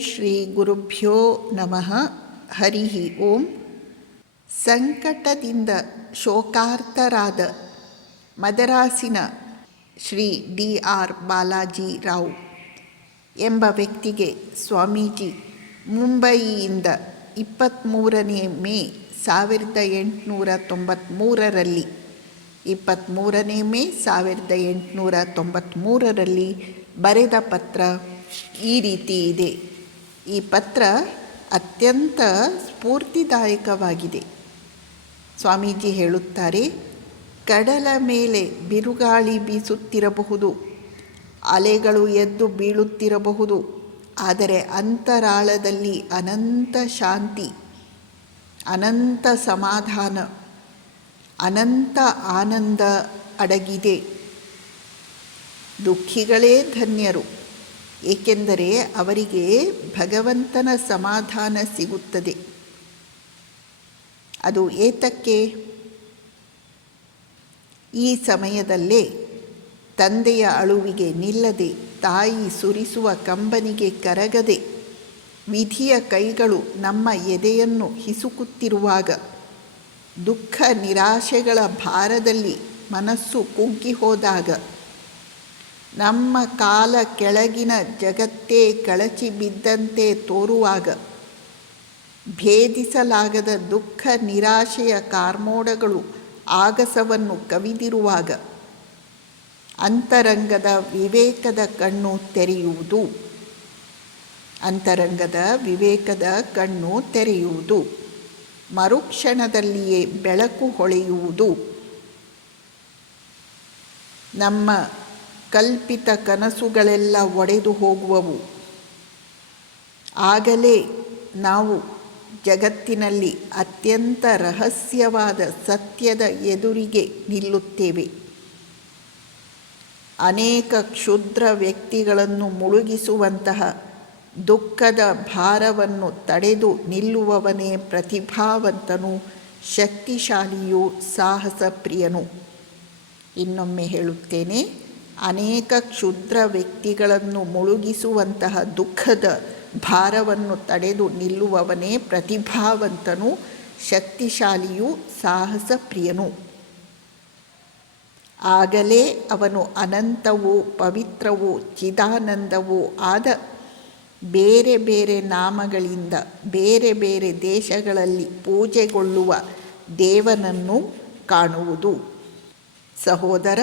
ಶ್ರೀ ಗುರುಭ್ಯೋ ನಮಃ. ಹರಿ ಓಂ. ಸಂಕಟದಿಂದ ಶೋಕಾರ್ತರಾದ ಮದರಾಸಿನ ಶ್ರೀ DR ಬಾಲಾಜಿ ರಾವ್ ಎಂಬ ವ್ಯಕ್ತಿಗೆ ಸ್ವಾಮೀಜಿ ಮುಂಬಯಿಯಿಂದ 23 ಮೇ 1893 1893 ಬರೆದ ಪತ್ರ ಈ ರೀತಿ ಇದೆ. ಈ ಪತ್ರ ಅತ್ಯಂತ ಸ್ಫೂರ್ತಿದಾಯಕವಾಗಿದೆ. ಸ್ವಾಮೀಜಿ ಹೇಳುತ್ತಾರೆ, ಕಡಲ ಮೇಲೆ ಬಿರುಗಾಳಿ ಬೀಸುತ್ತಿರಬಹುದು, ಅಲೆಗಳು ಎದ್ದು ಬೀಳುತ್ತಿರಬಹುದು, ಆದರೆ ಅಂತರಾಳದಲ್ಲಿ ಅನಂತ ಶಾಂತಿ, ಅನಂತ ಸಮಾಧಾನ, ಅನಂತ ಆನಂದ ಅಡಗಿದೆ. ದುಃಖಿಗಳೇ ಧನ್ಯರು, ಏಕೆಂದರೆ ಅವರಿಗೆ ಭಗವಂತನ ಸಮಾಧಾನ ಸಿಗುತ್ತದೆ. ಅದು ಏತಕ್ಕೆ? ಈ ಸಮಯದಲ್ಲೇ ತಂದೆಯ ಅಳುವಿಗೆ ನಿಲ್ಲದೆ, ತಾಯಿ ಸುರಿಸುವ ಕಂಬನಿಗೆ ಕರಗದೆ, ವಿಧಿಯ ಕೈಗಳು ನಮ್ಮ ಎದೆಯನ್ನು ಹಿಸುಕುತ್ತಿರುವಾಗ, ದುಃಖ ನಿರಾಶೆಗಳ ಭಾರದಲ್ಲಿ ಮನಸ್ಸು ಕುಗ್ಗಿ ಹೋದಾಗ, ನಮ್ಮ ಕಾಲ ಕೆಳಗಿನ ಜಗತ್ತೇ ಕಳಚಿ ಬಿದ್ದಂತೆ ತೋರುವಾಗ, ಭೇದಿಸಲಾಗದ ದುಃಖ ನಿರಾಶೆಯ ಕಾರ್ಮೋಡಗಳು ಆಗಸವನ್ನು ಕವಿದಿರುವಾಗ, ಅಂತರಂಗದ ವಿವೇಕದ ಕಣ್ಣು ತೆರೆಯುವುದು. ಅಂತರಂಗದ ವಿವೇಕದ ಕಣ್ಣು ತೆರೆಯುವುದು, ಮರುಕ್ಷಣದಲ್ಲಿಯೇ ಬೆಳಕು ಹೊಳೆಯುವುದು. ನಮ್ಮ ಕಲ್ಪಿತ ಕನಸುಗಳೆಲ್ಲ ಒಡೆದು ಹೋಗುವವು. ಆಗಲೇ ನಾವು ಜಗತ್ತಿನಲ್ಲಿ ಅತ್ಯಂತ ರಹಸ್ಯವಾದ ಸತ್ಯದ ಎದುರಿಗೆ ನಿಲ್ಲುತ್ತೇವೆ. ಅನೇಕ ಕ್ಷುದ್ರ ವ್ಯಕ್ತಿಗಳನ್ನು ಮುಳುಗಿಸುವಂತಹ ದುಃಖದ ಭಾರವನ್ನು ತಡೆದು ನಿಲ್ಲುವವನೇ ಪ್ರತಿಭಾವಂತನು, ಶಕ್ತಿಶಾಲಿಯೂ ಸಾಹಸ ಪ್ರಿಯನು. ಇನ್ನೊಮ್ಮೆ ಹೇಳುತ್ತೇನೆ, ಅನೇಕ ಕ್ಷುದ್ರ ವ್ಯಕ್ತಿಗಳನ್ನು ಮುಳುಗಿಸುವಂತಹ ದುಃಖದ ಭಾರವನ್ನು ತಡೆದು ನಿಲ್ಲುವವನೇ ಪ್ರತಿಭಾವಂತನು, ಶಕ್ತಿಶಾಲಿಯೂ ಸಾಹಸ ಪ್ರಿಯನು. ಆಗಲೇ ಅವನು ಅನಂತವೂ ಪವಿತ್ರವೂ ಚಿದಾನಂದವೂ ಆದ ಬೇರೆ ಬೇರೆ ನಾಮಗಳಿಂದ ಬೇರೆ ಬೇರೆ ದೇಶಗಳಲ್ಲಿ ಪೂಜೆಗೊಳ್ಳುವ ದೇವನನ್ನು ಕಾಣುವುದು. ಸಹೋದರ,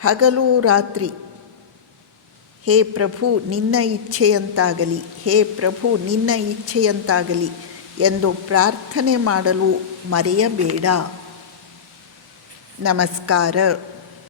ಹಗಲು ರಾತ್ರಿ ಹೇ ಪ್ರಭು ನಿನ್ನ ಇಚ್ಛೆಯಂತಾಗಲಿ, ಹೇ ಪ್ರಭು ನಿನ್ನ ಇಚ್ಛೆಯಂತಾಗಲಿ ಎಂದು ಪ್ರಾರ್ಥನೆ ಮಾಡಲು ಮರೆಯಬೇಡ. ನಮಸ್ಕಾರ.